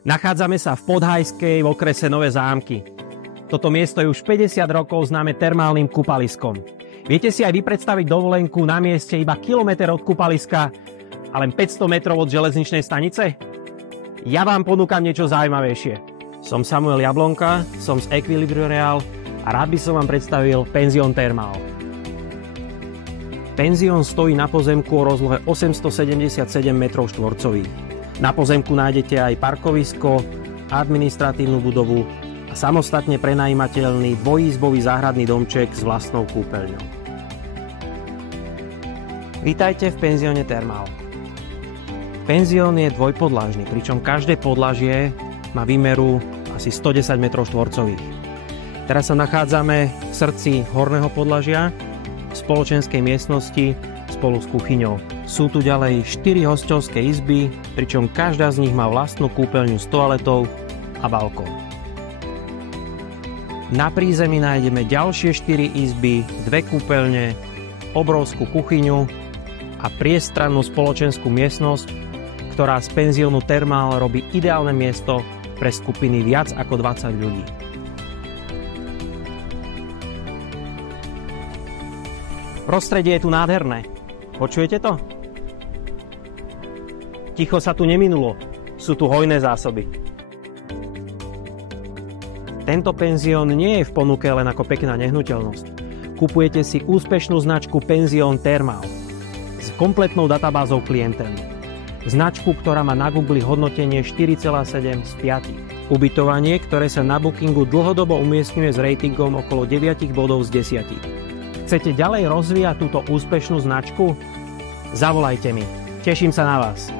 Nachádzame sa v Podhajskej v okrese Nové Zámky. Toto miesto je už 50 rokov známe termálnym kúpaliskom. Viete si aj vy predstaviť dovolenku na mieste iba kilometer od kúpaliska a len 500 metrov od železničnej stanice? Ja vám ponúkam niečo zaujímavejšie. Som Samuel Jablonka, som z Equilibrio Real a rád by som vám predstavil penzión Thermal. Penzión stojí na pozemku o rozlohe 877 m². Na pozemku nájdete aj parkovisko, administratívnu budovu a samostatne prenajímateľný dvojizbový záhradný domček s vlastnou kúpeľňou. Vítajte v penzióne Thermal. Penzión je dvojpodlažný, pričom každé podlažie má výmeru asi 110 m². Teraz sa nachádzame v srdci horného podlažia, v spoločenskej miestnosti spolu s kuchyňou. Sú tu ďalej 4 hosťovské izby, pričom každá z nich má vlastnú kúpeľňu s toaletou a balkón. Na prízemí nájdeme ďalšie 4 izby, 2 kúpeľne, obrovskú kuchyňu a priestrannú spoločenskú miestnosť, ktorá z penziónu Thermal robí ideálne miesto pre skupiny viac ako 20 ľudí. Prostredie je tu nádherné. Počujete to? Ticho sa tu neminulo. Sú tu hojné zásoby. Tento penzión nie je v ponuke len ako pekná nehnuteľnosť. Kupujete si úspešnú značku Penzión Thermal s kompletnou databázou klientel. Značku, ktorá má na Google hodnotenie 4,7 z 5. Ubytovanie, ktoré sa na Bookingu dlhodobo umiestňuje s ratingom okolo 9 bodov z 10. Chcete ďalej rozvíjať túto úspešnú značku? Zavolajte mi. Teším sa na vás.